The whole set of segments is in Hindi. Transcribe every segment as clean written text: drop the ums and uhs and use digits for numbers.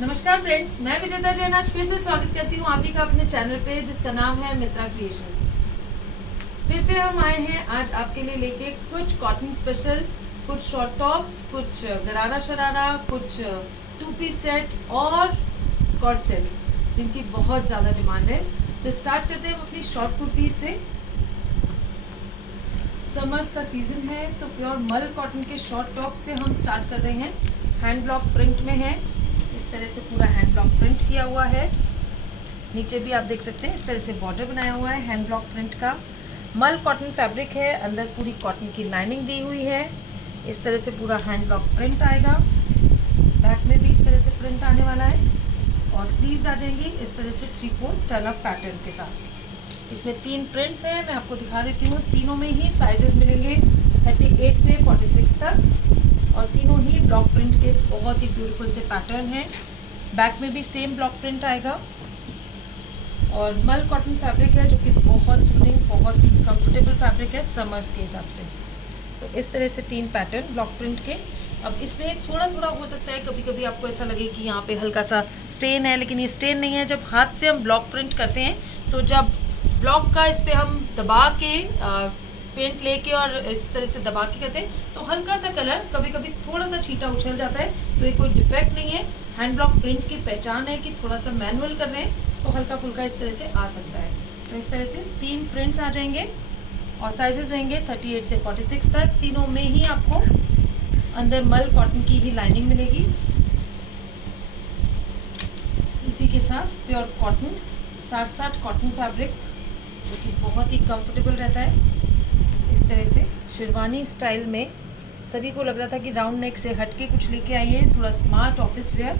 नमस्कार फ्रेंड्स, मैं विजेता जैन आज फिर से स्वागत करती हूँ आप ही का अपने चैनल पे जिसका नाम है मित्रा क्रिएशंस। फिर से हम आए हैं आज आपके लिए लेके कुछ कॉटन स्पेशल, कुछ शॉर्ट टॉप्स, कुछ गरारा शरारा, कुछ 2 पीस सेट और कॉर्ड सेट्स जिनकी बहुत ज्यादा डिमांड है। तो स्टार्ट करते हैं अपनी शॉर्ट कुर्ती से। समर्स का सीजन है तो प्योर मल कॉटन के शॉर्ट टॉप से हम स्टार्ट कर रहे हैं। हैंड ब्लॉक प्रिंट में है, इस तरह से पूरा हैंड ब्लॉक प्रिंट किया हुआ है। नीचे भी आप देख सकते हैं इस तरह से बॉर्डर बनाया हुआ है हैंड ब्लॉक प्रिंट का। मल कॉटन फैब्रिक है, अंदर पूरी कॉटन की लाइनिंग दी हुई है। इस तरह से पूरा हैंड ब्लॉक प्रिंट आएगा। बैक में भी इस तरह से प्रिंट आने वाला है और स्लीव्स आ जाएंगी इस तरह से 3/4 टर्न अप पैटर्न के साथ। इसमें 3 प्रिंट्स हैं, मैं आपको दिखा देती हूँ। तीनों में ही साइजेस मिलेंगे 38 से 46 तक और तीनों ही ब्लॉक प्रिंट के बहुत ही ब्यूटीफुल से पैटर्न हैं। बैक में भी सेम ब्लॉक प्रिंट आएगा और मल कॉटन फैब्रिक है जो कि बहुत सूदिंग, बहुत ही कंफर्टेबल फैब्रिक है समर्स के हिसाब से। तो इस तरह से 3 पैटर्न ब्लॉक प्रिंट के। अब इसमें थोड़ा थोड़ा हो सकता है कभी कभी आपको ऐसा लगे कि यहाँ पे हल्का सा स्टेन है, लेकिन ये स्टेन नहीं है। जब हाथ से हम ब्लॉक प्रिंट करते हैं तो जब ब्लॉक का इस पे हम दबा के पेंट लेके और इस तरह से दबा के करते हैं तो हल्का सा कलर कभी कभी थोड़ा सा छींटा उछल जाता है। तो ये कोई डिफेक्ट नहीं है, हैंड ब्लॉक प्रिंट की पहचान है कि थोड़ा सा मैनुअल कर रहे हैं तो हल्का फुल्का इस तरह से आ सकता है। तो इस तरह से 3 प्रिंट्स आ जाएंगे और साइजेस रहेंगे 38 से 46 तक। तीनों में ही आपको अंदर मल कॉटन की ही लाइनिंग मिलेगी। इसी के साथ प्योर कॉटन 60-60 कॉटन फैब्रिक जो कि बहुत ही कंफर्टेबल रहता है। इस तरह से शेरवानी स्टाइल में सभी को लग रहा था कि राउंड नेक से हटके कुछ लेके आइए, थोड़ा स्मार्ट ऑफिस वेयर,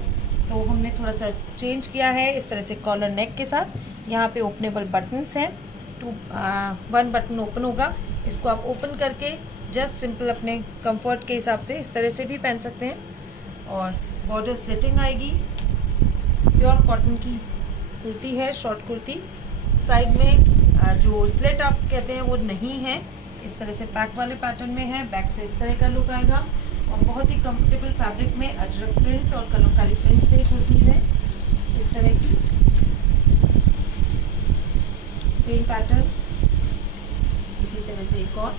तो हमने थोड़ा सा चेंज किया है। इस तरह से कॉलर नेक के साथ यहाँ पे ओपनेबल बटन्स हैं। 1 बटन ओपन होगा, इसको आप ओपन करके जस्ट सिंपल अपने कंफर्ट के हिसाब से इस तरह से भी पहन सकते हैं। और बॉर्डर सेटिंग आएगी। प्योर कॉटन की कुर्ती है, शॉर्ट कुर्ती। साइड में जो स्लिट आप कहते हैं वो नहीं है, इस तरह से पैक वाले पैटर्न में है। बैक से इस तरह का लुक आएगा और बहुत ही कंफर्टेबल फैब्रिक में अजरक प्रिंट्स और कलमकारी प्रिंट्स में कुर्तीज है इस तरह की। सेम पैटर्न इसी तरह से एक और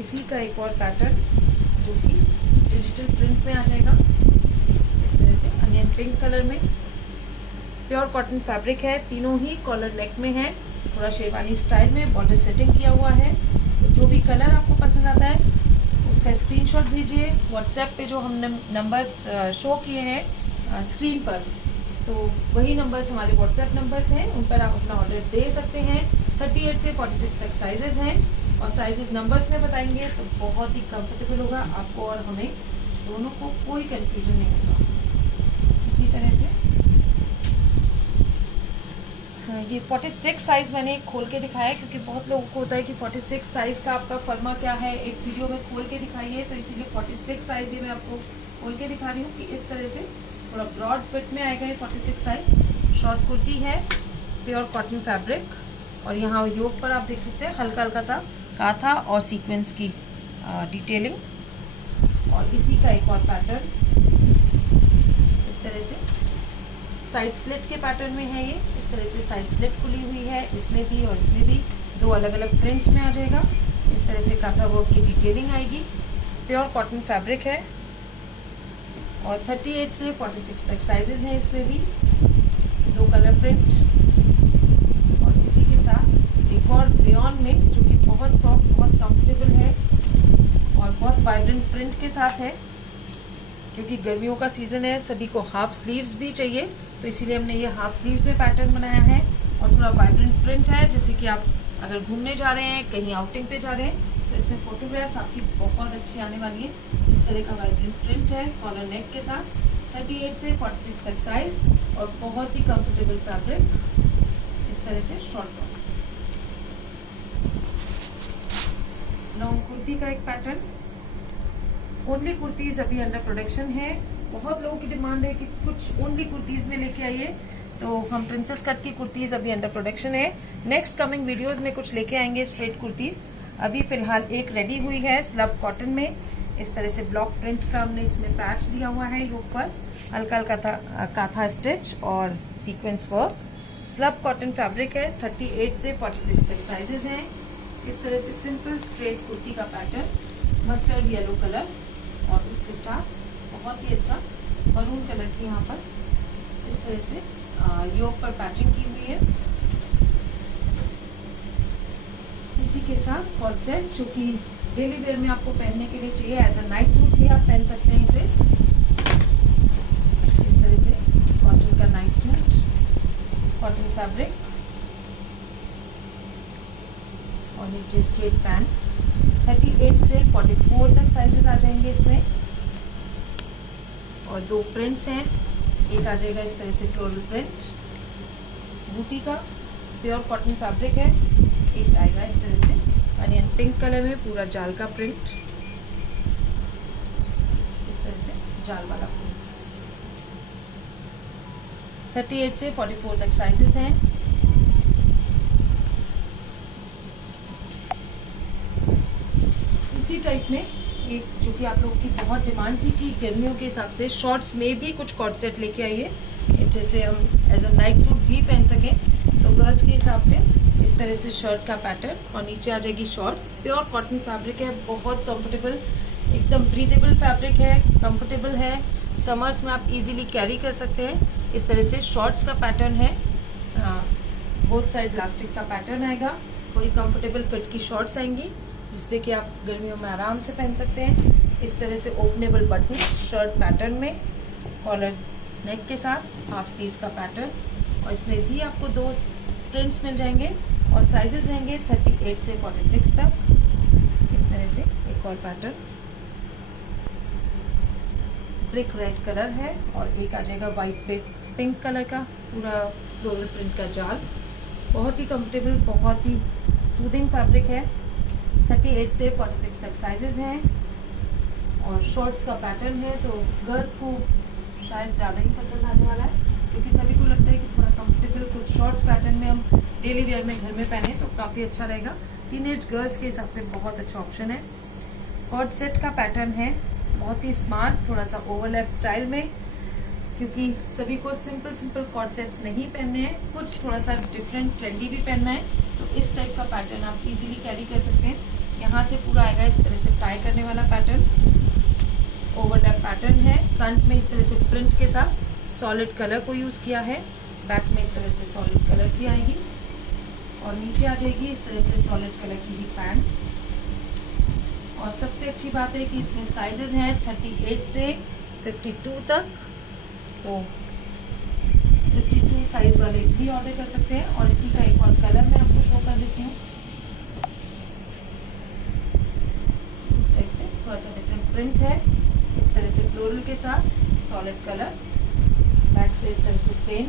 इसी का एक और पैटर्न जो कि डिजिटल प्रिंट में आ जाएगा इस तरह से अनियन पिंक कलर में। प्योर कॉटन फैब्रिक है, तीनों ही कॉलर नेक में है, थोड़ा शेरवानी स्टाइल में बॉर्डर सेटिंग किया हुआ है। तो जो भी कलर आपको पसंद आता है उसका स्क्रीनशॉट भेजिए व्हाट्सएप पे। जो हमने नंबर्स शो किए हैं स्क्रीन पर, तो वही नंबर्स हमारे व्हाट्सएप नंबर्स हैं, उन पर आप अपना ऑर्डर दे सकते हैं। 38 से 46 तक साइजेस हैं और साइजेस नंबर्स में बताएंगे तो बहुत ही कंफर्टेबल होगा आपको और हमें दोनों को, कोई कंफ्यूजन नहीं होगा। इसी तरह से ये 46 साइज मैंने खोल के दिखाया है क्योंकि बहुत लोगों को होता है कि 46 साइज का आपका फर्मा क्या है, एक वीडियो में खोल के दिखाइए। तो इसीलिए 46 साइज ये मैं आपको खोल के दिखा रही हूँ कि इस तरह से थोड़ा ब्रॉड फिट में आएगा ये 46 साइज। शॉर्ट कुर्ती है, प्योर कॉटन फैब्रिक और यहाँ योक पर आप देख सकते हैं हल्का हल्का सा काथा और सीक्वेंस की डिटेलिंग। और इसी का एक और पैटर्न इस तरह से साइड स्लिट के पैटर्न में है। ये इस तरह से साइड स्लिट खुली हुई है, इसमें भी और इसमें भी 2 अलग अलग प्रिंट्स में आ जाएगा। इस तरह से काथा वर्क की डिटेलिंग आएगी। प्योर कॉटन फैब्रिक है और 38 से 46 तक साइजेस हैं। इसमें भी 2 कलर प्रिंट और इसी के साथ एक और रेयॉन में जो कि बहुत सॉफ्ट, बहुत कंफर्टेबल है और बहुत वाइब्रेंट प्रिंट के साथ है। क्योंकि गर्मियों का सीजन है, सभी को हाफ स्लीव्स भी चाहिए, तो इसीलिए हमने ये हाफ स्लीव्स में पैटर्न बनाया है और थोड़ा वाइब्रेंट प्रिंट है। जैसे कि आप अगर घूमने जा रहे हैं, कहीं आउटिंग पे जा रहे हैं तो इसमें फोटोग्राफ्स आपकी बहुत अच्छी आने वाली है। इस तरह का वाइब्रेंट प्रिंट है कॉलर नेक के साथ। 38 से 46 तक साइज और बहुत ही कंफर्टेबल फैब्रिक इस तरह से शॉर्ट टॉप। लॉन्ग कुर्ती का एक पैटर्न। ओनली कुर्तीज अभी अंडर प्रोडक्शन है। बहुत लोगों की डिमांड है कि कुछ ओनली कुर्तीज में लेके आइए, तो हम प्रिंसेस कट की कुर्तीज अभी अंडर प्रोडक्शन है। नेक्स्ट कमिंग वीडियोस में कुछ लेके आएंगे स्ट्रेट कुर्तीज। अभी फिलहाल एक रेडी हुई है स्लब कॉटन में, इस तरह से ब्लॉक प्रिंट का हमने इसमें पैच दिया हुआ है योक पर, हल्का हल्का काथा स्टिच और sequence work. Slub cotton fabric है, 38 से 46 तक साइजेस हैं। इस तरह से सिंपल स्ट्रेट कुर्ती का पैटर्न, मस्टर्ड येलो कलर और उसके साथ बहुत ही अच्छा मरून कलर की यहाँ पर इस तरह से योक पर पैचिंग की हुई है। इसी के साथ कॉर्ड सेट जो कि डेली वेयर में आपको पहनने के लिए चाहिए, एज अ नाइट सूट भी आप पहन सकते हैं इसे। इस तरह से कॉटन का नाइट सूट, कॉटन फैब्रिक और नीचे स्ट्रेट पैंट्स। 38 से 44 तक साइजेस आ जाएंगे इसमें। और दो प्रिंट्स हैं, एक आ जाएगा इस तरह से फ्लोरल प्रिंट बूटी का, प्योर कॉटन फैब्रिक है। एक आएगा इस तरह से अनियन पिंक कलर में पूरा जाल का प्रिंट, इस तरह से जाल वाला प्रिंट। 38 से 44 तक साइजेस हैं। इसी टाइप में एक जो कि आप लोगों की बहुत डिमांड थी कि गर्मियों के हिसाब से शॉर्ट्स में भी कुछ कॉर्ड सेट लेके आइए, जैसे हम एज अ नाइट सूट भी पहन सकें। तो गर्ल्स के हिसाब से इस तरह से शर्ट का पैटर्न और नीचे आ जाएगी शॉर्ट्स। प्योर कॉटन फैब्रिक है, बहुत कंफर्टेबल, एकदम ब्रीदेबल फैब्रिक है, कंफर्टेबल है। समर्स में आप इजीली कैरी कर सकते हैं। इस तरह से शॉर्ट्स का पैटर्न है, बोथ साइड इलास्टिक का पैटर्न आएगा। थोड़ी कंफर्टेबल फिट की शॉर्ट्स आएंगी जिससे कि आप गर्मियों में आराम से पहन सकते हैं। इस तरह से ओपनेबल बटन शर्ट पैटर्न में, कॉलर नेक के साथ, हाफ स्लीव्स का पैटर्न। और इसमें भी आपको दो प्रिंट्स मिल जाएंगे और साइजेस रहेंगे 38 से 46 तक। इस तरह से एक और पैटर्न ब्रिक रेड कलर है और एक आ जाएगा वाइट पे पिंक कलर का पूरा फ्लोरल प्रिंट का जाल। बहुत ही कंफर्टेबल, बहुत ही सूदिंग फैब्रिक है। 38 से 46 तक साइजेस हैं और शॉर्ट्स का पैटर्न है, तो गर्ल्स को शायद ज़्यादा ही पसंद आने वाला है क्योंकि सभी को लगता है कि थोड़ा कंफर्टेबल कुछ शॉर्ट्स पैटर्न में हम डेली वेयर में घर में पहने तो काफ़ी अच्छा रहेगा। टीनेज गर्ल्स के हिसाब से बहुत अच्छा ऑप्शन है। कॉर्ड सेट का पैटर्न है, बहुत ही स्मार्ट, थोड़ा सा ओवरलैप स्टाइल में, क्योंकि सभी को सिंपल सिंपल कॉर्ड सेट्स नहीं पहनने हैं, कुछ थोड़ा सा डिफरेंट ट्रेंडी भी पहनना है। तो इस टाइप का पैटर्न आप इजीली कैरी कर सकते हैं। यहाँ से पूरा आएगा इस तरह से टाई करने वाला पैटर्न, ओवरलैप पैटर्न है। फ्रंट में इस तरह से प्रिंट के साथ सॉलिड कलर को यूज़ किया है, बैक में इस तरह से सॉलिड कलर की आएगी और नीचे आ जाएगी इस तरह से सॉलिड कलर की ही पैंट्स। और सबसे अच्छी बात है कि इसमें साइजेस हैं 38 से 52 तक, तो 52 साइज वाले भी ऑर्डर कर सकते हैं। और इसी का एक और कलर मैं आपको शो कर देती हूँ। इस टाइप से थोड़ा सा डिफरेंट प्रिंट है, इस तरह से फ्लोरल के साथ सॉलिड कलर, बैक से इस तरह से प्लेन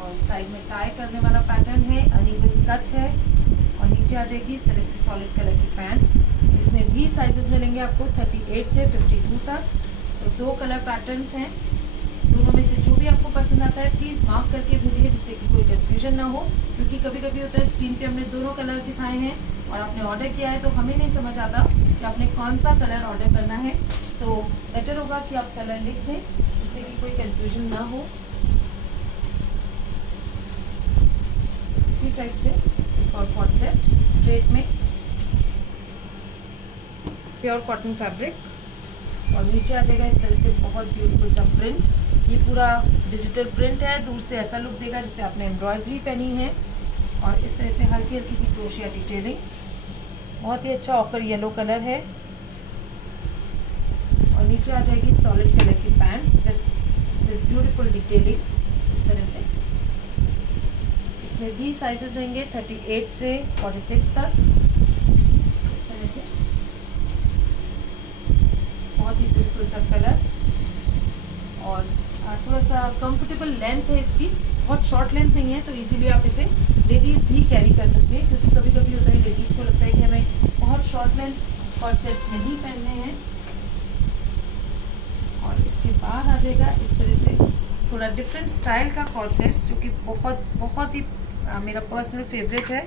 और साइड में टाई करने वाला पैटर्न है, अनइवन कट है और नीचे आ जाएगी इस तरह से सॉलिड कलर की पैंट्स। इसमें भी साइजेस मिलेंगे आपको 38 से 52 तक। तो दो कलर पैटर्न्स हैं, दोनों में से जो भी आपको पसंद आता है प्लीज़ मार्क करके भेजिए जिससे कि कोई कंफ्यूजन ना हो, क्योंकि कभी कभी होता है स्क्रीन पे हमने दोनों कलर्स दिखाए हैं और आपने ऑर्डर किया है तो हमें नहीं समझ आता कि आपने कौन सा कलर ऑर्डर करना है। तो बेटर होगा कि आप कलर लिख दें जिससे कि कोई कंफ्यूजन ना हो। इसी टाइप से एक और कॉर्ड सेट स्ट्रेट में, प्योर कॉटन फैब्रिक और नीचे आ जाएगा इस तरह से बहुत ब्यूटीफुल सा प्रिंट। ये पूरा डिजिटल प्रिंट है, दूर से ऐसा लुक देगा जैसे आपने एम्ब्रॉयडरी पहनी है और इस तरह से हल्की हल्की सी क्रोशिया डिटेलिंग, बहुत ही अच्छा ऑकर येलो कलर है। और नीचे आ जाएगी सॉलिड कलर की pants with this beautiful detailing इस तरह से। इसमें भी साइजेस रहेंगे 38 से 46 तक, इस तरह से बहुत ही ब्यूटीफुल सा कलर और थोड़ा सा कंफर्टेबल लेंथ है इसकी, बहुत शॉर्ट लेंथ नहीं है, तो इजीली आप इसे लेडीज़ भी कैरी कर सकते हैं, क्योंकि कभी कभी होता है लेडीज़ को लगता है कि हमें बहुत शॉर्ट लेंथ कॉर्ड सेट्स नहीं पहनने हैं। और इसके बाद आ जाएगा इस तरह से थोड़ा डिफरेंट स्टाइल का कॉर्ड सेट्स, जो कि बहुत ही मेरा पर्सनल फेवरेट है।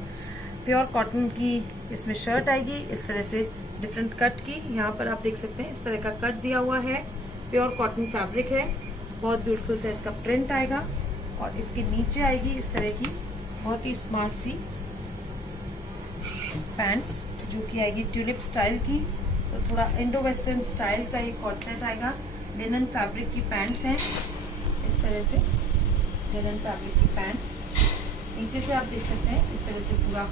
प्योर कॉटन की इसमें शर्ट आएगी, इस तरह से डिफरेंट कट की। यहाँ पर आप देख सकते हैं इस तरह का कट दिया हुआ है, प्योर कॉटन फैब्रिक है, बहुत ब्यूटीफुल सा इसका प्रिंट आएगा। और इसके नीचे आएगी इस तरह की बहुत ही स्मार्ट सी पैंट्स, जो कि आएगी ट्यूलिप स्टाइल की। तो थोड़ा इंडो वेस्टर्न स्टाइल का एक कॉट सेट आएगा। लिनन फैब्रिक की पैंट्स हैं, इस तरह से लिनन फैब्रिक की पैंट्स। नीचे से आप देख सकते हैं इस तरह से पूरा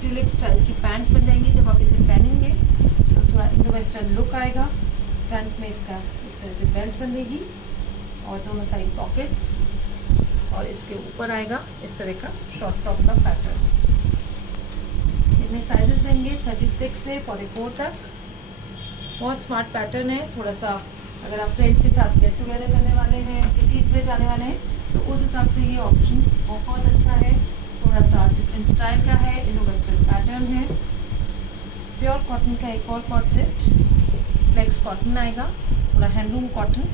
ट्यूलिप स्टाइल की पैंट्स बन जाएंगी। जब आप इसे पहनेंगे तो थोड़ा इंडो वेस्टर्न लुक आएगा। फ्रंट में इसका इस तरह से बेल्ट बंधेगी और दोनों साइड पॉकेट्स, और इसके ऊपर आएगा इस तरह का शॉर्ट टॉप का पैटर्न। इनमें साइजेस रहेंगे 36 से 44 तक। बहुत स्मार्ट पैटर्न है। थोड़ा सा अगर आप फ्रेंड्स के साथ गेट टुगेदर करने वाले हैं, किटीज में जाने वाले हैं, तो उस हिसाब से ये ऑप्शन बहुत अच्छा है। थोड़ा सा डिफरेंट स्टाइल का है, इंडो वेस्टर्न पैटर्न है। प्योर कॉटन का एक और कॉट सेट, फ्लेक्स कॉटन आएगा, थोड़ा हैंडलूम कॉटन,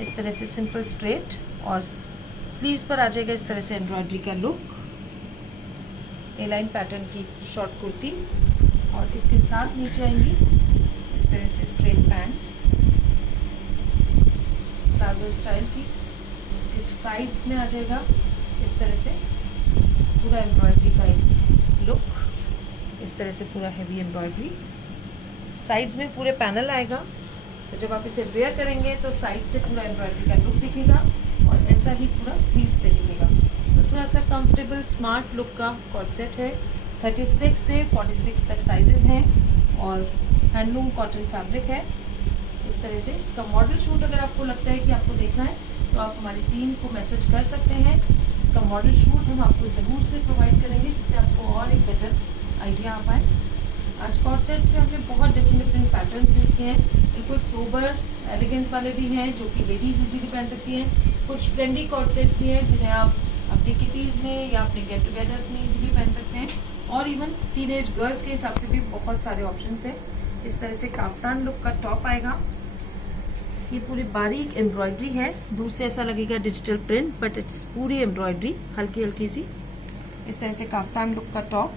इस तरह से सिंपल स्ट्रेट, और स्लीव्स पर आ जाएगा इस तरह से एम्ब्रॉयडरी का लुक। ए लाइन पैटर्न की शॉर्ट कुर्ती, और इसके साथ नीचे आएंगी इस तरह से स्ट्रेट पैंट्स प्लाजो स्टाइल की, जिसके साइड्स में आ जाएगा इस तरह से पूरा एम्ब्रॉयडरी का एक लुक। इस तरह से पूरा हेवी एम्ब्रॉयडरी, साइड्स में पूरे पैनल आएगा। तो जब आप इसे वेयर करेंगे तो साइड से पूरा एम्ब्रॉयडरी का लुक दिखेगा, और ऐसा ही पूरा स्लीव्स पे दिखेगा। तो थोड़ा सा कंफर्टेबल स्मार्ट लुक का कॉट सेट है। 36 से 46 तक साइजेस हैं, और हैंडलूम कॉटन फैब्रिक है। इस तरह से इसका मॉडल शूट अगर आपको लगता है कि आपको देखना है तो आप हमारी टीम को मैसेज कर सकते हैं। इसका मॉडल शूट हम आपको ज़रूर से प्रोवाइड करेंगे, जिससे आपको और एक बेटर आइडिया आ पाए। आज कॉट सेट्स में हमने बहुत डिफरेंट पैटर्न्स यूज़ किए हैं। बिल्कुल सोबर एलिगेंट वाले भी हैं जो कि लेडीज़ इजीली पहन सकती हैं। कुछ ट्रेंडी कॉट सेट्स भी हैं जिन्हें आप अपनी किटीज़ में या अपने गेट टुगेदर्स में इजीली पहन सकते हैं, और इवन टीनेज गर्ल्स के हिसाब से भी बहुत सारे ऑप्शंस हैं। इस तरह से काफ्तान लुक का टॉप आएगा। ये पूरी बारीक एम्ब्रॉयडरी है, दूर से ऐसा लगेगा डिजिटल प्रिंट, बट इट्स पूरी एम्ब्रॉयडरी हल्की हल्की सी। इस तरह से काफ्तान लुक का टॉप,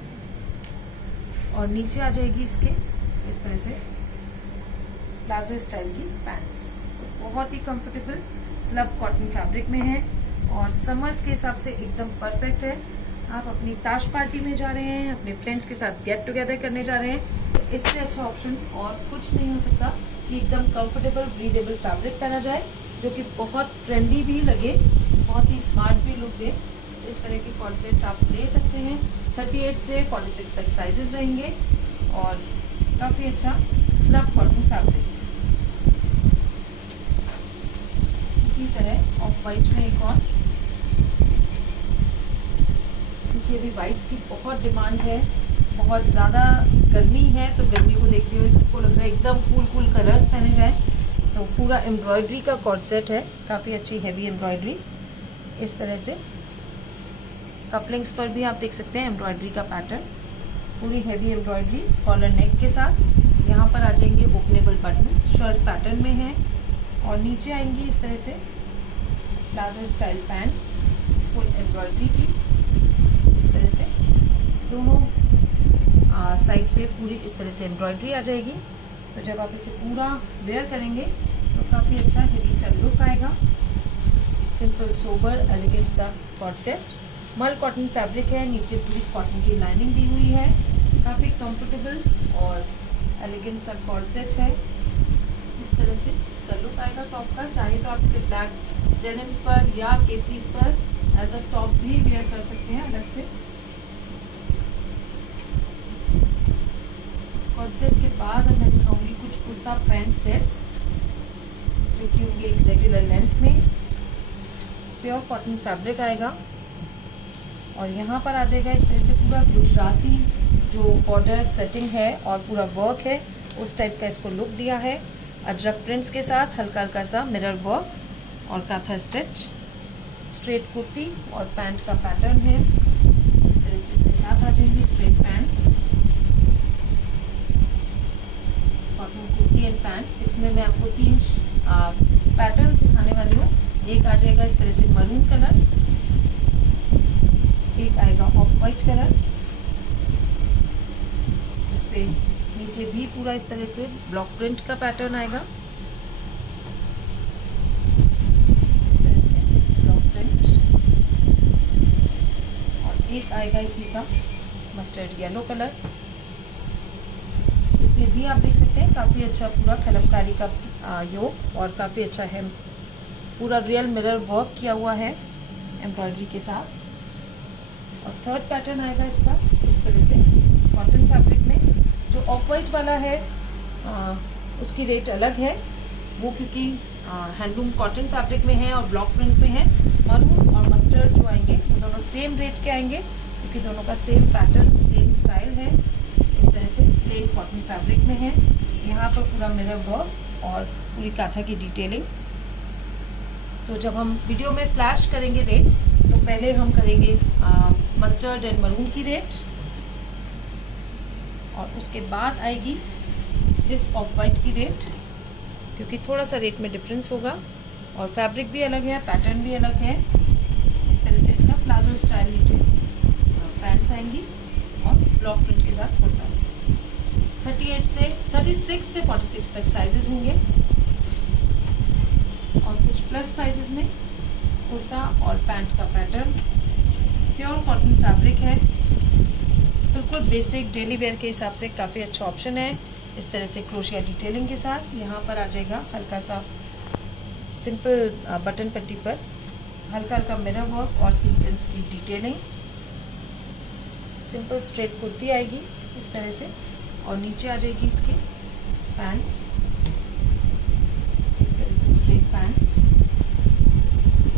और नीचे आ जाएगी इसके इस तरह से प्लाजो स्टाइल की पैंट्स। बहुत ही कंफर्टेबल स्लब कॉटन फैब्रिक में है, और समर्स के हिसाब से एकदम परफेक्ट है। आप अपनी ताश पार्टी में जा रहे हैं, अपने फ्रेंड्स के साथ गेट टुगेदर करने जा रहे हैं, तो इससे अच्छा ऑप्शन और कुछ नहीं हो सकता कि एकदम कंफर्टेबल ब्रीदेबल फैब्रिक पहना जाए, जो कि बहुत ट्रेंडी भी लगे, बहुत ही स्मार्ट भी लुक दे। इस तरह के कॉट सेट्स आप ले सकते हैं। 38 से 46 तक साइजेस रहेंगे, और काफ़ी अच्छा स्लब कॉटन फैब्रिक। इसी तरह ऑफ वाइट में एक और, क्योंकि अभी वाइट्स की बहुत डिमांड है, बहुत ज़्यादा गर्मी है, तो गर्मी को देखते हुए सबको लग रहा है एकदम कूल कलर्स पहने जाए। तो पूरा एम्ब्रॉयडरी का कॉट सेट है, काफ़ी अच्छी हैवी एम्ब्रॉयडरी। इस तरह से कपलिंग्स पर भी आप देख सकते हैं एम्ब्रॉयडरी का पैटर्न, पूरी हैवी एम्ब्रॉयडरी कॉलर नेक के साथ। यहाँ पर आ जाएंगे ओपनेबल बटन्स, शर्ट पैटर्न में है, और नीचे आएंगी इस तरह से palazzo style pants full embroidery की। इस तरह से दोनों साइड पे पूरी इस तरह से एम्ब्रॉयडरी आ जाएगी। तो जब आप इसे पूरा वेयर करेंगे तो काफ़ी अच्छा हेवी सा लुक आएगा। सिंपल सोबर एलिगेंट सा कॉट सेट, मल कॉटन फैब्रिक है, नीचे पूरी कॉटन की लाइनिंग दी हुई है। काफ़ी कंफर्टेबल और एलिगेंट सा कॉट सेट है। इस तरह से इसका लुक आएगा टॉप का। चाहे तो आप इसे ब्लैक डेनिम्स पर या केपीज पर एज अ टॉप भी वेयर कर सकते हैं अलग से। कॉट सेट के बाद मैं दिखाऊंगी कुछ कुर्ता पैंट सेट्स जो कि होंगे एक रेगुलर लेंथ में। प्योर कॉटन फैब्रिक आएगा, और यहाँ पर आ जाएगा इस तरह से पूरा गुजराती जो बॉर्डर सेटिंग है और पूरा वर्क है, उस टाइप का इसको लुक दिया है। अजरक प्रिंट्स के साथ हल्का हल्का सा मिरर वर्क और काथा स्टिच। स्ट्रेट कुर्ती और पैंट का पैटर्न है। इस तरह से इसके साथ आ जाएंगी straight pants, cotton kurti and pant. इसमें मैं आपको 3 पैटर्न दिखाने वाली हूँ। एक आ जाएगा इस तरह से मरून कलर, एक आएगा ऑफ वाइट कलर जिसपे नीचे भी पूरा इस तरह के ब्लॉक प्रिंट का पैटर्न आएगा, इस तरह से ब्लॉक प्रिंट। और एक आएगा इसी का मस्टर्ड येलो कलर। इसमें भी आप देख सकते हैं काफ़ी अच्छा पूरा कलमकारी का योग और काफ़ी अच्छा है, पूरा रियल मिरर वर्क किया हुआ है एम्ब्रॉयडरी के साथ। और थर्ड पैटर्न आएगा इसका इस तरह से कॉटन फैब्रिक में। जो ऑफ वाइट वाला है उसकी रेट अलग है, वो क्योंकि हैंडलूम कॉटन फैब्रिक में है और ब्लॉक प्रिंट में है। मरून और मस्टर्ड जो आएंगे वो दोनों सेम रेट के आएंगे, क्योंकि दोनों का सेम पैटर्न सेम स्टाइल है। इस तरह से प्लेन कॉटन फैब्रिक में है। यहाँ पर पूरा मिरर वर्क और पूरी काथा की डिटेलिंग। तो जब हम वीडियो में फ्लैश करेंगे रेट्स, तो पहले हम करेंगे मस्टर्ड एंड मरून की रेट, और उसके बाद आएगी इस ऑफ वाइट की रेट, क्योंकि थोड़ा सा रेट में डिफरेंस होगा और फैब्रिक भी अलग है, पैटर्न भी अलग है। इस तरह से इसका प्लाजो स्टाइल नीचे पैंट्स आएंगी और ब्लॉक प्रिंट के साथ कुर्ता। 36 से 46 तक साइजेस होंगे और कुछ प्लस साइजेस में कुर्ता और पैंट का पैटर्न। प्योर कॉटन फैब्रिक है, बिल्कुल बेसिक डेली वेयर के हिसाब से काफ़ी अच्छा ऑप्शन है। इस तरह से क्रोशिया डिटेलिंग के साथ यहाँ पर आ जाएगा हल्का सा सिंपल बटन पट्टी पर हल्का हल्का मिरर वर्क और सीक्वेंस की डिटेलिंग। सिंपल स्ट्रेट कुर्ती आएगी इस तरह से, और नीचे आ जाएगी इसके पैंट्स, इस तरह से स्ट्रेट पैंट्स।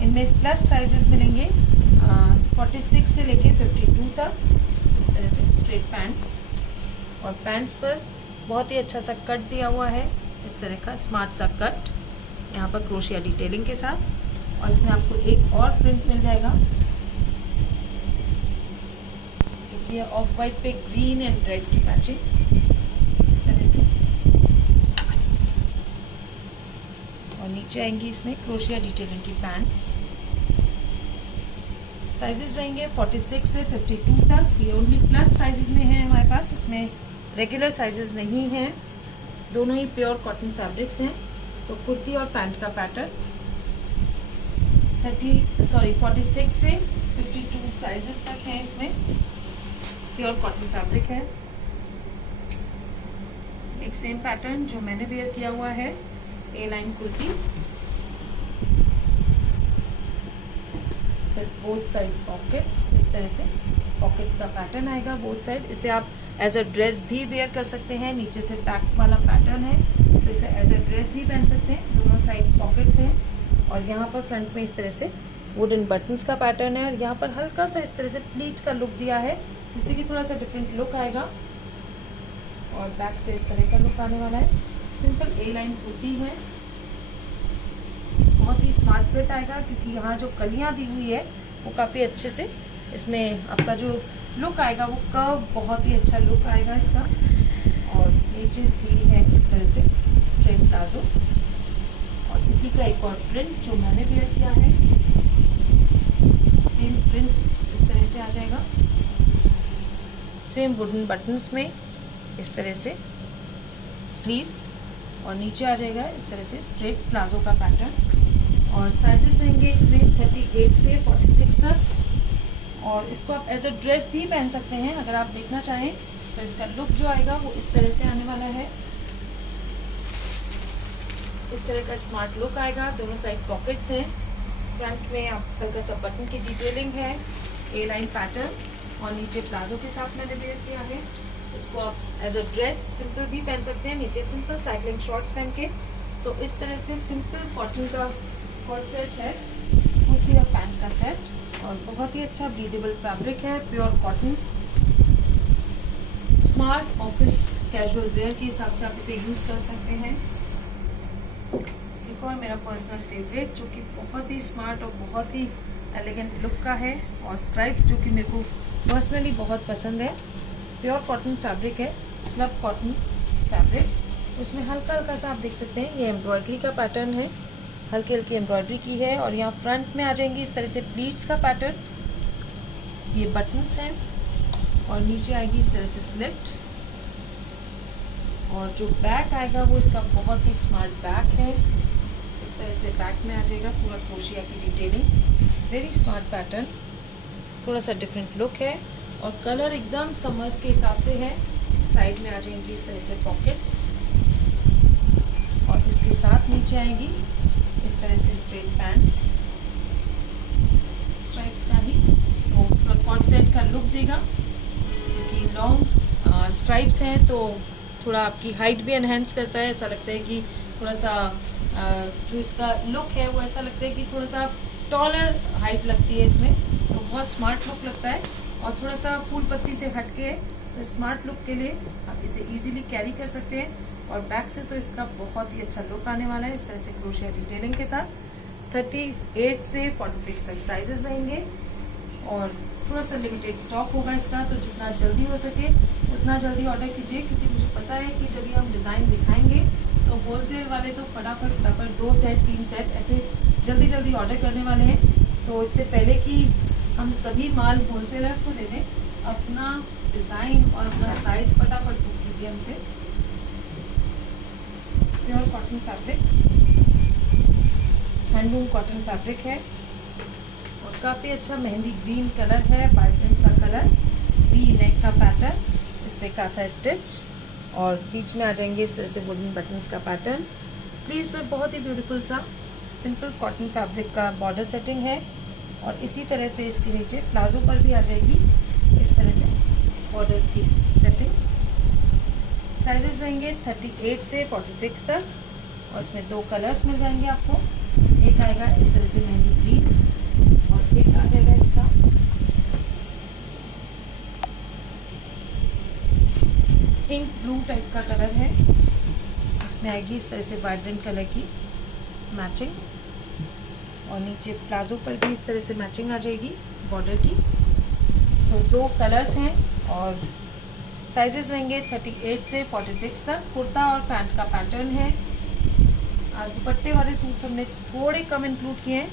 इनमें प्लस साइजेस मिलेंगे 46 से लेके 52 तक। इस तरह से स्ट्रेट पैंट्स, और पैंट्स पर बहुत ही अच्छा सा कट दिया हुआ है, इस तरह का स्मार्ट सा कट यहाँ पर क्रोशिया डिटेलिंग के साथ। और इसमें आपको एक और प्रिंट मिल जाएगा, क्योंकि ऑफ वाइट पे ग्रीन एंड रेड की मैचिंग इस तरह से। और नीचे आएंगी इसमें क्रोशिया डिटेलिंग की पैंट्स। साइजेस रहेंगे 46 से 52 तक। ये ओनली प्लस साइजेस में है हमारे पास, इसमें रेगुलर साइजेस नहीं हैं। दोनों ही प्योर कॉटन फैब्रिक्स हैं। तो कुर्ती और पैंट का पैटर्न 46 से 52 साइजेस तक है। इसमें प्योर कॉटन फैब्रिक है। एक सेम पैटर्न जो मैंने वेयर किया हुआ है, A line kurti with both side pockets. इस तरह से पॉकेट्स का पैटर्न आएगा बोथ साइड। इसे आप एज अ ड्रेस भी वेयर कर सकते हैं। नीचे से पैक वाला पैटर्न है, तो इसे एज अ ड्रेस भी पहन सकते हैं। दोनों साइड पॉकेट्स हैं और यहाँ पर फ्रंट में इस तरह से वुडन बटन्स का पैटर्न है, और यहाँ पर हल्का सा इस तरह से प्लीट का लुक दिया है, जिससे कि थोड़ा सा डिफरेंट लुक आएगा। और बैक से इस तरह का लुक आने वाला है। सिंपल ए लाइन कुर्ती है, बहुत ही स्मार्ट फिट आएगा, क्योंकि यहाँ जो कलियाँ दी हुई है वो काफ़ी अच्छे से इसमें आपका जो लुक आएगा वो कर्व, बहुत ही अच्छा लुक आएगा इसका। और नीचे भी है इस तरह से स्ट्रेट प्लाजो, और इसी का एक और प्रिंट जो मैंने वेयर किया है, सेम प्रिंट इस तरह से आ जाएगा। सेम वुडन बटन्स में इस तरह से स्लीव्स, और नीचे आ जाएगा इस तरह से स्ट्रेट प्लाजो का पैटर्न। और साइजेस रहेंगे इसमें 38 से 46 तक। और इसको आप एज अ ड्रेस भी पहन सकते हैं अगर आप देखना चाहें। तो इसका लुक जो आएगा वो इस तरह से आने वाला है। इस तरह का स्मार्ट लुक आएगा। दोनों साइड पॉकेट्स हैं। फ्रंट में आप हल्का सा बटन की डिटेलिंग है, ए लाइन पैटर्न, और नीचे प्लाजो के साथ मैंने वेयर किया है। इसको आप एज अ ड्रेस सिंपल भी पहन सकते हैं, नीचे सिंपल साइक्लिंग शॉर्ट्स पहन के। तो इस तरह से सिंपल कॉटन का कोट सेट है, कुर्ती और पैंट का सेट, और बहुत ही अच्छा ब्रीदेबल फैब्रिक है, pure cotton. Smart office casual wear के हिसाब से आप इसे यूज़ कर सकते हैं। एक और मेरा पर्सनल फेवरेट जो कि बहुत ही स्मार्ट और बहुत ही एलिगेंट लुक का है, और स्ट्राइप्स जो कि मेरे को पर्सनली बहुत पसंद है। प्योर कॉटन फैब्रिक है, स्लब कॉटन फैब्रिक। उसमें हल्का हल्का सा आप देख सकते हैं ये एम्ब्रॉयडरी का पैटर्न है, हल्की हल्की एम्ब्रॉयडरी की है। और यहाँ फ्रंट में आ जाएंगी इस तरह से प्लीट्स का पैटर्न, ये बटन्स हैं, और नीचे आएगी इस तरह से स्लिट। और जो बैक आएगा वो इसका बहुत ही स्मार्ट बैक है। इस तरह से बैक में आ जाएगा पूरा क्रोशिया की डिटेलिंग, वेरी स्मार्ट पैटर्न, थोड़ा सा डिफरेंट लुक है और कलर एकदम समर्स के हिसाब से है। साइड में आ जाएंगी इस तरह से पॉकेट्स और इसके साथ नीचे आएगी इस तरह से स्ट्रेट पैंट्स स्ट्राइप्स का ही, तो पूरा कॉट सेट का लुक देगा क्योंकि लॉन्ग स्ट्राइप्स हैं तो थोड़ा आपकी हाइट भी एनहेंस करता है। ऐसा लगता है कि थोड़ा सा जो इसका लुक है वो ऐसा लगता है कि थोड़ा सा टॉलर हाइट लगती है इसमें, तो बहुत स्मार्ट लुक लगता है और थोड़ा सा फूल पत्ती से हटके है, तो स्मार्ट लुक के लिए आप इसे इजीली कैरी कर सकते हैं। और बैक से तो इसका बहुत ही अच्छा लुक आने वाला है इस तरह से क्रोशिया डिटेलिंग के साथ। 38 से 46 तक साइजेस रहेंगे और थोड़ा सा लिमिटेड स्टॉक होगा इसका, तो जितना जल्दी हो सके उतना जल्दी ऑर्डर कीजिए क्योंकि मुझे पता है कि जब भी हम डिज़ाइन दिखाएंगे तो होलसेल वाले तो फटाफट 2 सेट 3 सेट ऐसे जल्दी जल्दी ऑर्डर करने वाले हैं। तो इससे पहले कि हम सभी माल होलसेलर्स को दे दें, अपना डिज़ाइन और अपना साइज फटाफट बुक कीजिए हमसे। Pure cotton fabric, handloom cotton fabric है और काफ़ी अच्छा मेहंदी ग्रीन कलर है, वाइब्रेंट सा कलर, वी नेक का पैटर्न, इस पे काथा स्टिच और बीच में आ जाएंगे इस तरह से वुडन बटन्स का पैटर्न। स्लीव्स में बहुत ही ब्यूटीफुल सा सिंपल कॉटन फैब्रिक का बॉर्डर सेटिंग है और इसी तरह से इसके नीचे प्लाजो पर भी आ जाएगी इस तरह से बॉर्डर्स की सेटिंग। साइजेस रहेंगे 38 से 46 तक और इसमें 2 कलर्स मिल जाएंगे आपको। एक आएगा इस तरह से मेहंदी ग्रीन और एक आ जाएगा इसका पिंक ब्लू टाइप का कलर है। इसमें आएगी इस तरह से वाइब्रेंट कलर की मैचिंग और नीचे प्लाजो पर भी इस तरह से मैचिंग आ जाएगी बॉर्डर की। तो 2 कलर्स हैं और साइजेस रहेंगे 38 से 46 तक। कुर्ता और पैंट का पैटर्न है। आज दुपट्टे वाले सूट्स हमने थोड़े कम इंक्लूड किए हैं,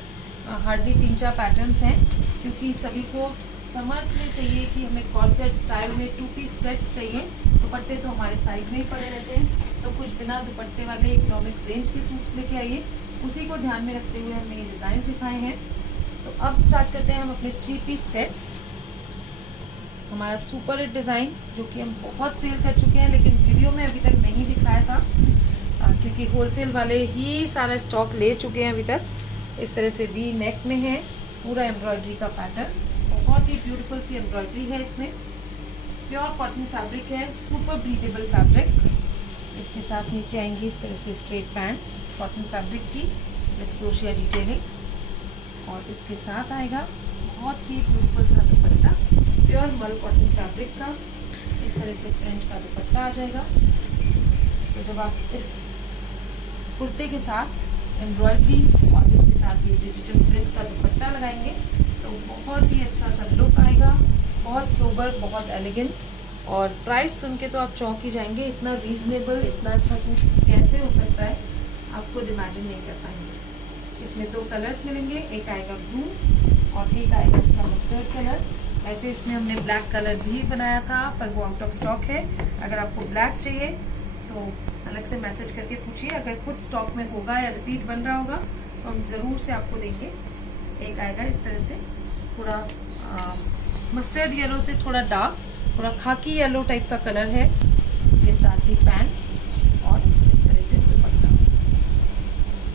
हार्डली 3-4 पैटर्न्स हैं क्योंकि सभी को समर्स में चाहिए कि हमें कॉर्ड सेट स्टाइल में 2 पीस सेट्स चाहिए। दुपट्टे तो हमारे साइड में ही पड़े रहते हैं, तो कुछ बिना दुपट्टे वाले इकोनॉमिक रेंज के सूट्स लेके आइए। उसी को ध्यान में रखते हुए हमने ये डिज़ाइन दिखाए हैं। तो अब स्टार्ट करते हैं हम अपने 3 पीस सेट्स। हमारा सुपर हिट डिज़ाइन जो कि हम बहुत सेल कर चुके हैं लेकिन वीडियो में अभी तक नहीं दिखाया था क्योंकि होलसेल वाले ही सारा स्टॉक ले चुके हैं अभी तक। इस तरह से वी नेक में है, पूरा एम्ब्रॉयडरी का पैटर्न, बहुत ही ब्यूटीफुल सी एम्ब्रॉयडरी है इसमें। प्योर कॉटन फैब्रिक है, सुपर ब्रीदेबल फैब्रिक। इसके साथ नीचे आएंगी इस तरह से स्ट्रेट पैंट्स कॉटन फैब्रिक की विद क्रोशिया डिटेलिंग और इसके साथ आएगा बहुत ही ब्यूटीफुल सा दुपट्टा, प्योर मल कॉटन फैब्रिक का। इस तरह से प्रिंट का दुपट्टा आ जाएगा। तो जब आप इस कुर्ते के साथ एम्ब्रॉयडरी और इसके साथ ये डिजिटल प्रिंट का दुपट्टा लगाएंगे तो बहुत ही अच्छा सा लुक आएगा, बहुत सोबर, बहुत एलिगेंट। और प्राइस सुन के तो आप चौंक ही जाएंगे, इतना रीजनेबल, इतना अच्छा सूट कैसे हो सकता है, आप खुद इमेजिन नहीं कर पाएंगे। इसमें 2 कलर्स मिलेंगे, एक आएगा ब्लू और एक आएगा इसका मस्टर्ड कलर। वैसे इसमें हमने ब्लैक कलर भी बनाया था पर वो आउट ऑफ स्टॉक है। अगर आपको ब्लैक चाहिए तो अलग से मैसेज करके पूछिए, अगर कुछ स्टॉक में होगा या रिपीट बन रहा होगा तो हम ज़रूर से आपको देंगे। एक आएगा इस तरह से थोड़ा मस्टर्ड येलो से थोड़ा डार्क, थोड़ा खाकी येलो टाइप का कलर है। इसके साथ ही पैंट्स और इस तरह से दुपट्टा।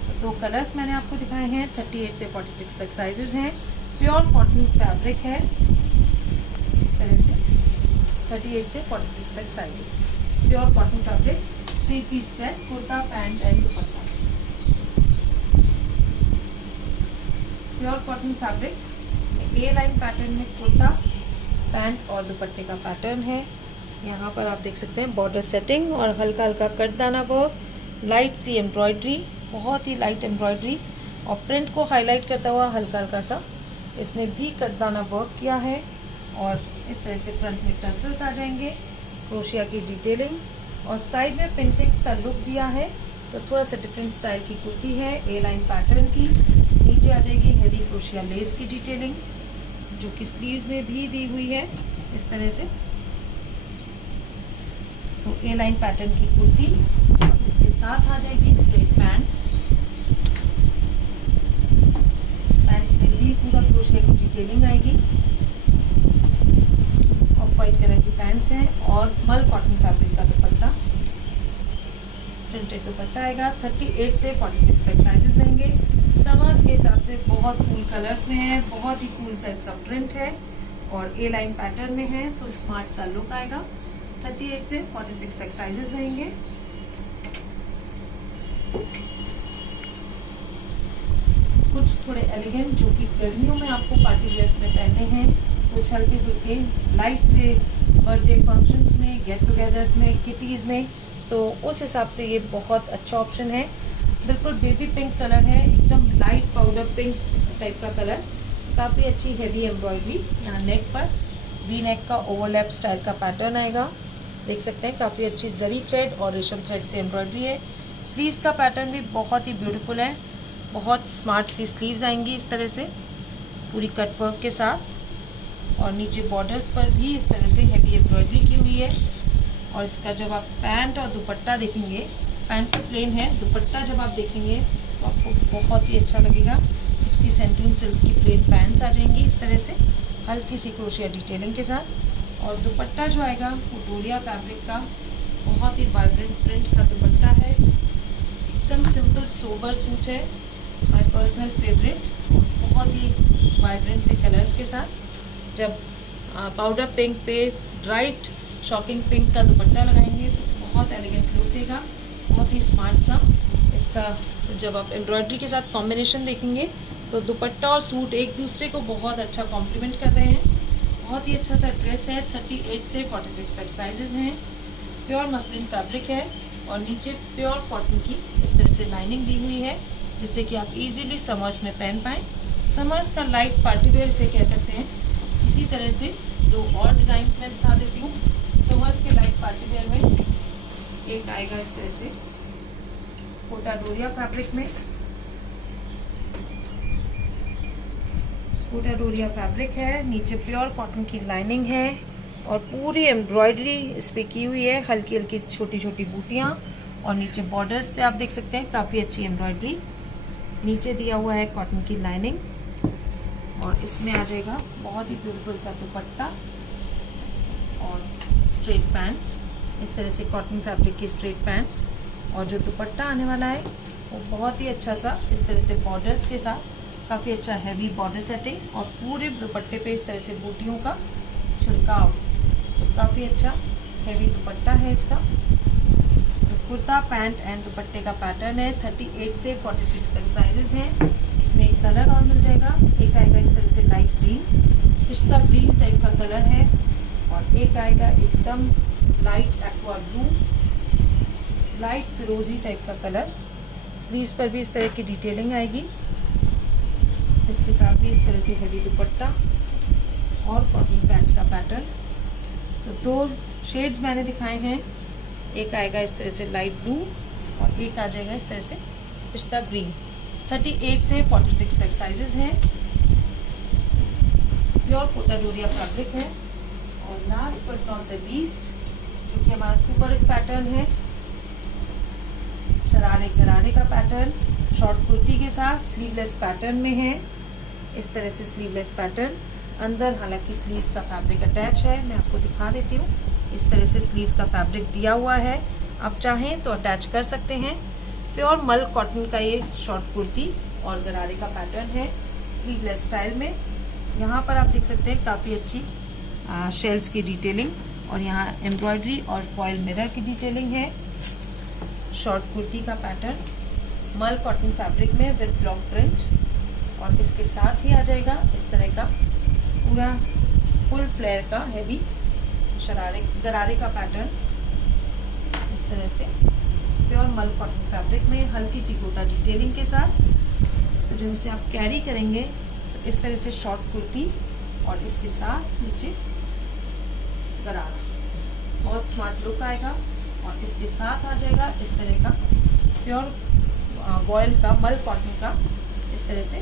तो 2 कलर्स मैंने आपको दिखाए हैं। 38 से 46 तक साइजेस हैं। प्योर कॉटन फैब्रिक है इस तरह से। 38 से 46 तक sizes, pure cotton fabric, 3 piece set, kurta pant and dupatta. Pure cotton fabric, इसमें ए लाइन पैटर्न में कुर्ता पैंट और दुपट्टे का पैटर्न है। यहाँ पर आप देख सकते हैं बॉर्डर सेटिंग और हल्का हल्का कटदाना वर्क, लाइट सी एम्ब्रॉयडरी, बहुत ही लाइट एम्ब्रॉयडरी और प्रिंट को हाईलाइट करता हुआ हल्का हल्का सा इसमें भी कटदाना वर्क किया है। और इस तरह से फ्रंट में टसल्स आ जाएंगे, क्रोशिया की डिटेलिंग और साइड में पिंटेक्स का लुक दिया है। तो थोड़ा सा डिफरेंट स्टाइल की कुर्ती है, ए लाइन पैटर्न की। नीचे आ जाएगी हेवी क्रोशिया लेस की डिटेलिंग जो कि स्लीव्स में भी दी हुई है इस तरह से। तो ए लाइन पैटर्न की कुर्ती, इसके साथ आ जाएगी स्ट्रेट पैंट्स। पैंट्स में भी पूरा क्रोशिया की डिटेलिंग आएगी। ऑफ वाइट कलर की पैंट्स हैं और मल कॉटन फैब्रिक का दुपट्टा, प्रिंटेड दुपट्टा आएगा। 38 से 46 तक साइजेस रहेंगे। समर्स के हिसाब से बहुत कूल कलर्स में है, बहुत ही कूल साइज का प्रिंट है और ए लाइन पैटर्न में है, तो स्मार्ट सा लुक आएगा। 38 से 46 तक साइजेस रहेंगे। कुछ थोड़े एलिगेंट जो कि गर्मियों में आपको पार्टी वेयर्स में पहनने हैं, कुछ हल्के फुल्के लाइट से बर्थडे फंक्शंस में, गेट टुगेदर्स में, किटीज़ में, तो उस हिसाब से ये बहुत अच्छा ऑप्शन है। बिल्कुल बेबी पिंक कलर है, एकदम लाइट पाउडर पिंक टाइप का कलर। काफ़ी अच्छी हेवी एम्ब्रॉयडरी। यहाँ नेक पर वी नेक का ओवरलैप स्टाइल का पैटर्न आएगा, देख सकते हैं। काफ़ी अच्छी जरी थ्रेड और रेशम थ्रेड से एम्ब्रॉयडरी है। स्लीव्स का पैटर्न भी बहुत ही ब्यूटीफुल है, बहुत स्मार्ट सी स्लीव्स आएंगी इस तरह से पूरी कट वर्क के साथ। और नीचे बॉर्डर्स पर भी इस तरह से हेवी एम्ब्रॉयडरी की हुई है। और इसका जब आप पैंट और दुपट्टा देखेंगे, पैंट तो प्लेन है, दुपट्टा जब आप देखेंगे तो आपको बहुत ही अच्छा लगेगा। इसकी सेंटून सिल्क की प्लेन पैंट्स आ जाएंगी इस तरह से हल्की सी क्रोशिया डिटेलिंग के साथ। और दुपट्टा जो आएगा वो डोरिया फैब्रिक का बहुत ही वाइब्रेंट प्रिंट का दुपट्टा है। एकदम सिंपल सोबर सूट है, माय पर्सनल फेवरेट। बहुत ही वाइब्रेंट से कलर्स के साथ जब पाउडर पिंक पे ब्राइट शॉकिंग पिंक का दुपट्टा लगाएंगे तो बहुत एलिगेंट लुक देगा, बहुत ही स्मार्ट सा। इसका जब आप एम्ब्रॉयडरी के साथ कॉम्बिनेशन देखेंगे तो दुपट्टा और सूट एक दूसरे को बहुत अच्छा कॉम्प्लीमेंट कर रहे हैं। बहुत ही अच्छा सा ड्रेस है। 38 से 46 तक साइजेस हैं। प्योर मसलिन फैब्रिक है और नीचे प्योर कॉटन की इस तरह से लाइनिंग दी हुई है, जिससे कि आप इजीली समर्स में पहन पाएँ। समर्स का लाइट पार्टी वेयर से कह सकते हैं। इसी तरह से दो और डिज़ाइंस में दिखा देती हूँ। समर्स के लाइट पार्टी वेयर में एक आएगा इस तरह से कोटा डोरिया फैब्रिक में। कोटा डोरिया फैब्रिक है, नीचे प्योर कॉटन की लाइनिंग है और पूरी एम्ब्रॉयडरी इस पे की हुई है, हल्की हल्की छोटी छोटी बूटियाँ। और नीचे बॉर्डर्स पे आप देख सकते हैं काफ़ी अच्छी एम्ब्रॉयडरी। नीचे दिया हुआ है कॉटन की लाइनिंग और इसमें आ जाएगा बहुत ही ब्यूटीफुल सा दुपट्टा और स्ट्रेट पैंट्स। इस तरह से कॉटन फैब्रिक की स्ट्रेट पैंट्स और जो दुपट्टा आने वाला है वो बहुत ही अच्छा सा इस तरह से बॉर्डर्स के साथ, काफ़ी अच्छा हैवी बॉर्डर सेटिंग और पूरे दुपट्टे पे इस तरह से बूटियों का छिड़काव। तो काफ़ी अच्छा हैवी दुपट्टा है इसका। तो कुर्ता पैंट एंड दुपट्टे का पैटर्न है। 38 से 46 तक साइजेस हैं। इसमें एक कलर और मिल जाएगा, एक आएगा इस तरह से लाइट ग्रीन, पिस्ता ग्रीन टाइप का कलर है और एक आएगा एकदम लाइट एक्वा ब्लू, लाइट फिरोजी टाइप का कलर। स्लीव्स पर भी इस तरह की डिटेलिंग आएगी। इसके साथ भी इस तरह से हेवी दुपट्टा और कॉटन पैंट का पैटर्न। तो दो शेड्स मैंने दिखाए हैं, एक आएगा इस तरह से लाइट ब्लू और एक आ जाएगा इस तरह से पिस्ता ग्रीन। 38 से 46 तक साइजेस हैं। प्योर कोटा डोरिया फैब्रिक है। और last but not the least जो कि हमारा सुपर हिट पैटर्न है, शरारे गरारे का पैटर्न, शॉर्ट कुर्ती के साथ स्लीवलेस पैटर्न में है। इस तरह से स्लीवलेस पैटर्न, अंदर हालांकि स्लीव्स का फैब्रिक अटैच है, मैं आपको दिखा देती हूँ। इस तरह से स्लीव्स का फैब्रिक दिया हुआ है, आप चाहें तो अटैच कर सकते हैं। प्योर मल कॉटन का ये शॉर्ट कुर्ती और गरारे का पैटर्न है स्लीवलेस स्टाइल में। यहाँ पर आप देख सकते हैं काफ़ी अच्छी शेल्स की डिटेलिंग और यहाँ एम्ब्रॉयडरी और फॉयल मिरर की डिटेलिंग है। शॉर्ट कुर्ती का पैटर्न मल कॉटन फैब्रिक में विद ब्लॉक प्रिंट और इसके साथ ही आ जाएगा इस तरह का पूरा फुल फ्लेयर का हेवी शरारे गरारे का पैटर्न। इस तरह से प्योर मल कॉटन फैब्रिक में हल्की सी गोटा डिटेलिंग के साथ। तो जब इसे आप कैरी करेंगे तो इस तरह से शॉर्ट कुर्ती और इसके साथ नीचे गरारा, बहुत स्मार्ट लुक आएगा। और इसके साथ आ जाएगा इस तरह का प्योर वॉयल का मल कॉटन का इस तरह से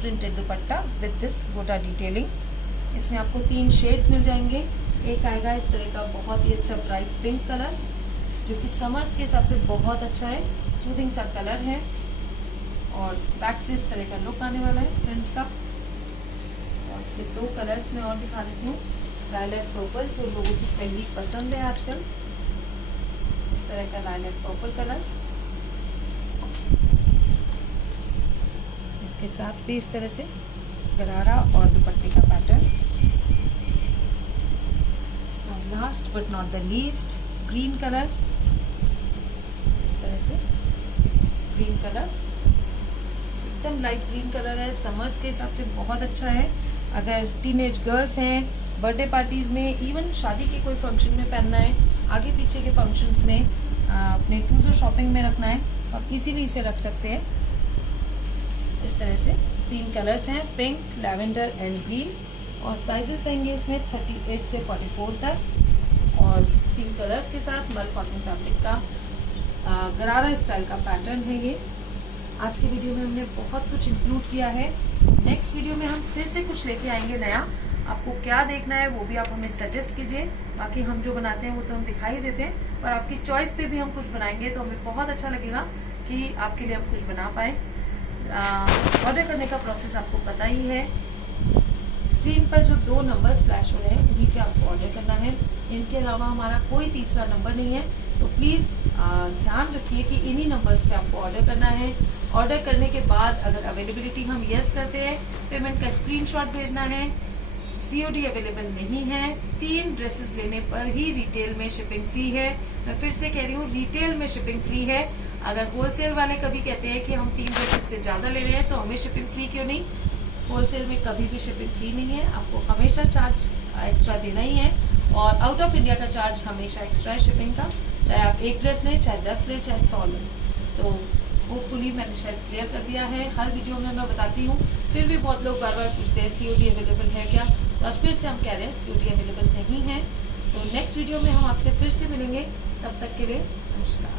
प्रिंटेड दुपट्टा विद दिस गोटा डिटेलिंग। इसमें आपको 3 शेड्स मिल जाएंगे, एक आएगा इस तरह का बहुत ही अच्छा ब्राइट पिंक कलर, जो कि समर्स के हिसाब से बहुत अच्छा है, सूदिंग सा कलर है। और बैक से इस तरह का लुक आने वाला है फ्रंट का। और इसके 2 कलर्स में और दिखा देती हूँ। लाइलैक पर्पल, जो लोगों की पहली पसंद है आजकल, इस तरह का लाइलैक पर्पल कलर। इसके साथ भी इस तरह से गरारा और दुपट्टे का पैटर्न। और last but not the least, green colour, इस तरह से ग्रीन कलर, एकदम लाइट ग्रीन कलर है, समर्स के हिसाब से बहुत अच्छा है। अगर टीनेज गर्ल्स हैं, बर्थडे पार्टीज में, इवन शादी के कोई फंक्शन में पहनना है, आगे पीछे के फंक्शंस में, अपने टूजो शॉपिंग में रखना है, आप इजीली इसे रख सकते हैं। इस तरह से 3 कलर्स हैं, पिंक, लैवेंडर एंड ग्रीन। और साइजेस रहेंगे इसमें 38 से 44 तक। और 3 कलर्स के साथ मल कॉटन फैब्रिक का गरारा स्टाइल का पैटर्न है ये। आज के वीडियो में हमने बहुत कुछ इंक्लूड किया है। नेक्स्ट वीडियो में हम फिर से कुछ लेके आएंगे नया। आपको क्या देखना है वो भी आप हमें सजेस्ट कीजिए। बाकी हम जो बनाते हैं वो तो हम दिखाई देते हैं, पर आपकी चॉइस पे भी हम कुछ बनाएंगे तो हमें बहुत अच्छा लगेगा कि आपके लिए हम कुछ बना पाए। ऑर्डर करने का प्रोसेस आपको पता ही है। स्क्रीन पर जो 2 नंबर्स फ्लैश हो रहे हैं उन्हीं पे आपको ऑर्डर करना है। इनके अलावा हमारा कोई तीसरा नंबर नहीं है, तो प्लीज़ ध्यान रखिए कि इन्हीं नंबर्स पे आपको ऑर्डर करना है। ऑर्डर करने के बाद अगर अवेलेबिलिटी हम यस करते हैं, पेमेंट का स्क्रीनशॉट भेजना है। COD अवेलेबल नहीं है। 3 ड्रेसेस लेने पर ही रिटेल में शिपिंग फ्री है। मैं फिर से कह रही हूँ, रिटेल में शिपिंग फ्री है। अगर होलसेल वाले कभी कहते हैं कि हम 3 ड्रेसेस से ज़्यादा ले रहे हैं तो हमें शिपिंग फ्री क्यों नहीं? होलसेल में कभी भी शिपिंग फ्री नहीं है, आपको हमेशा चार्ज एक्स्ट्रा देना ही है। और आउट ऑफ इंडिया का चार्ज हमेशा एक्स्ट्रा है शिपिंग का, चाहे आप 1 ड्रेस लें, चाहे 10 लें, चाहे 100 लें। तो होपफुली मैंने शायद क्लियर कर दिया है। हर वीडियो में मैं बताती हूँ, फिर भी बहुत लोग बार बार पूछते हैं COD अवेलेबल है क्या, तो आज फिर से हम कह रहे हैं COD अवेलेबल नहीं है। तो नेक्स्ट वीडियो में हम आपसे फिर से मिलेंगे, तब तक के लिए नमस्कार।